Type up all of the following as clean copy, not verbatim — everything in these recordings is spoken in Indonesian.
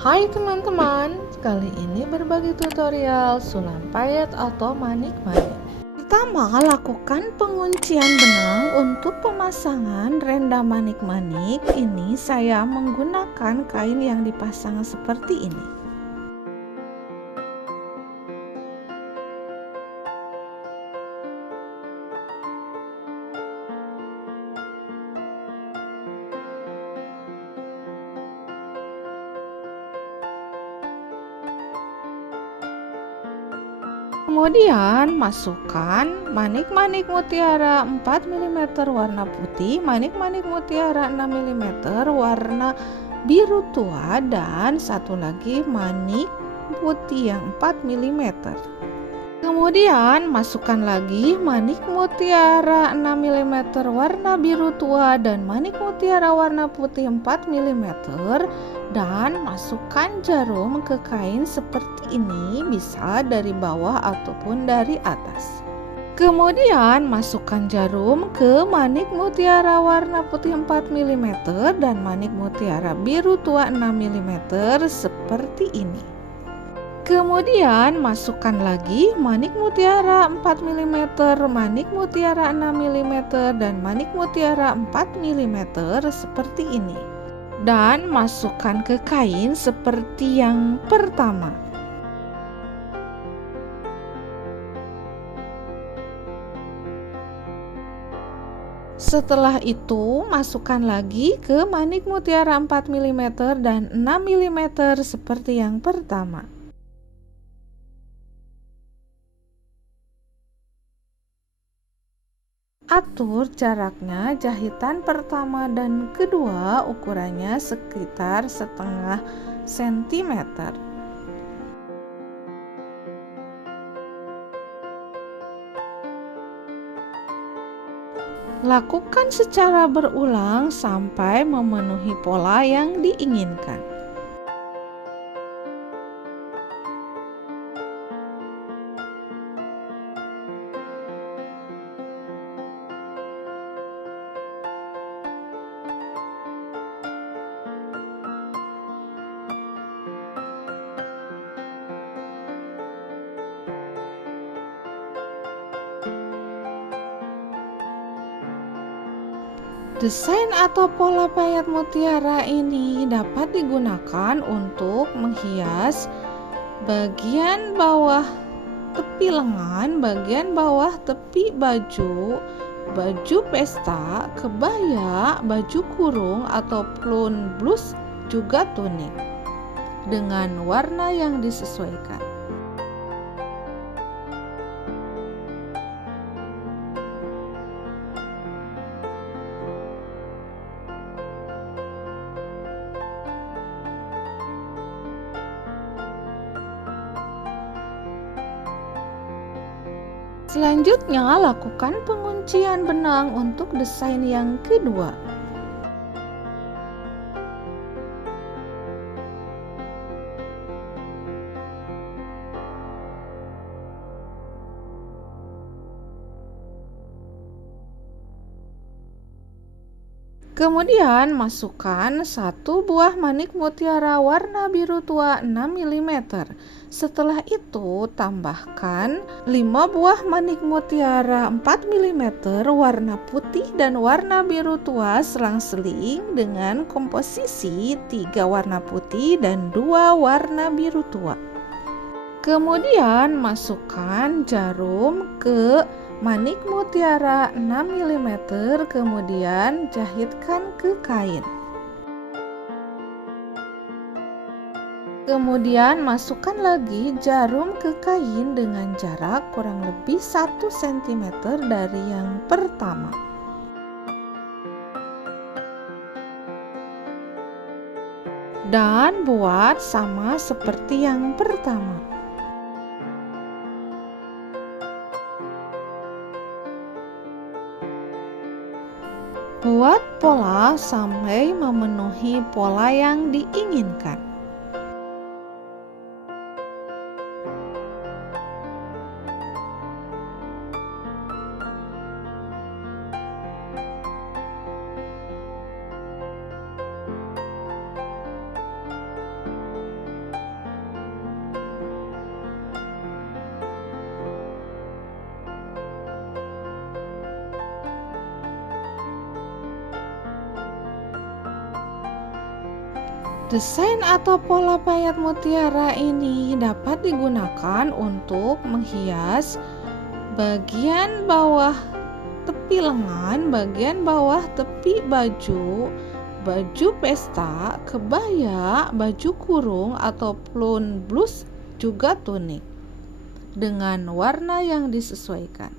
Hai teman-teman, kali ini berbagi tutorial sulam payet atau manik-manik. Pertama, lakukan penguncian benang untuk pemasangan renda manik-manik. Ini saya menggunakan kain yang dipasang seperti ini. Kemudian masukkan manik-manik mutiara 4 mm warna putih, manik-manik mutiara 6 mm warna biru tua, dan satu lagi manik putih yang 4 mm. Kemudian masukkan lagi manik mutiara 6 mm warna biru tua dan manik mutiara warna putih 4 mm, dan masukkan jarum ke kain seperti ini, bisa dari bawah ataupun dari atas. Kemudian masukkan jarum ke manik mutiara warna putih 4 mm dan manik mutiara biru tua 6 mm seperti ini. Kemudian masukkan lagi manik mutiara 4 mm, manik mutiara 6 mm, dan manik mutiara 4 mm seperti ini. Dan masukkan ke kain seperti yang pertama. Setelah itu, masukkan lagi ke manik mutiara 4 mm dan 6 mm seperti yang pertama. Atur jaraknya jahitan pertama dan kedua, ukurannya sekitar setengah sentimeter. Lakukan secara berulang sampai memenuhi pola yang diinginkan. Desain atau pola payet mutiara ini dapat digunakan untuk menghias bagian bawah tepi lengan, bagian bawah tepi baju, baju pesta, kebaya, baju kurung ataupun blus, juga tunik dengan warna yang disesuaikan. Selanjutnya, lakukan penguncian benang untuk desain yang kedua. Kemudian masukkan satu buah manik mutiara warna biru tua 6 mm. Setelah itu tambahkan 5 buah manik mutiara 4 mm warna putih dan warna biru tua selang-seling dengan komposisi 3 warna putih dan 2 warna biru tua. Kemudian masukkan jarum ke manik mutiara 6 mm, kemudian jahitkan ke kain. Kemudian masukkan lagi jarum ke kain dengan jarak kurang lebih 1 cm dari yang pertama. Dan buat sama seperti yang pertama. Buat pola sampai memenuhi pola yang diinginkan. Desain atau pola payet mutiara ini dapat digunakan untuk menghias bagian bawah tepi lengan, bagian bawah tepi baju, baju pesta, kebaya, baju kurung ataupun blus, juga tunik dengan warna yang disesuaikan.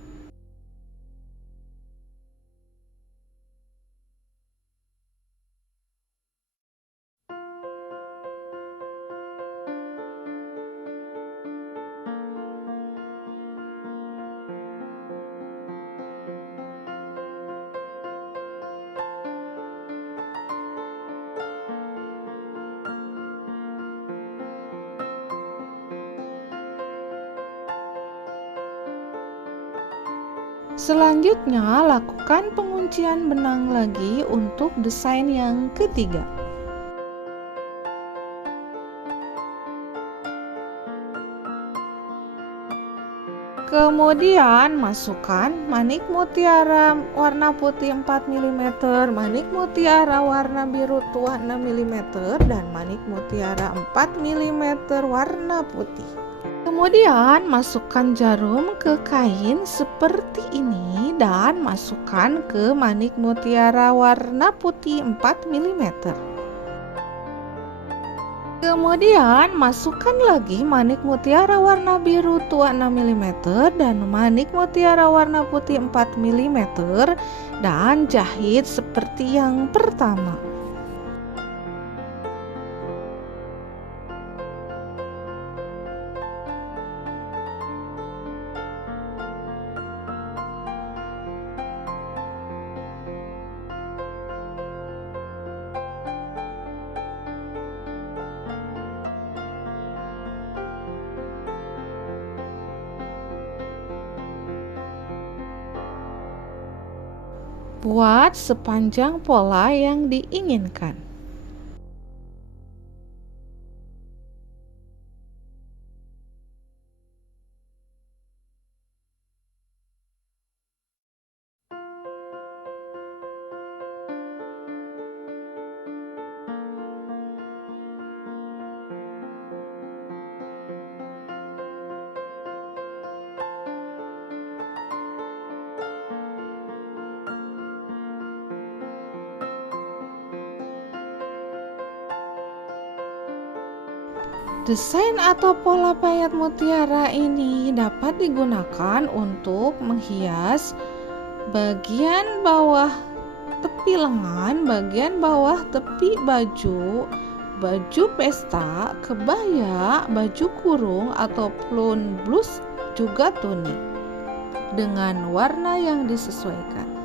Selanjutnya, lakukan penguncian benang lagi untuk desain yang ketiga. Kemudian masukkan manik mutiara warna putih 4 mm, manik mutiara warna biru tua 6 mm, dan manik mutiara 4 mm warna putih. Kemudian masukkan jarum ke kain seperti ini dan masukkan ke manik mutiara warna putih 4 mm. Kemudian masukkan lagi manik mutiara warna biru tua 6 mm dan manik mutiara warna putih 4 mm dan jahit seperti yang pertama. Buat sepanjang pola yang diinginkan. Desain atau pola payet mutiara ini dapat digunakan untuk menghias bagian bawah tepi lengan, bagian bawah tepi baju, baju pesta, kebaya, baju kurung ataupun blus, juga tunik dengan warna yang disesuaikan.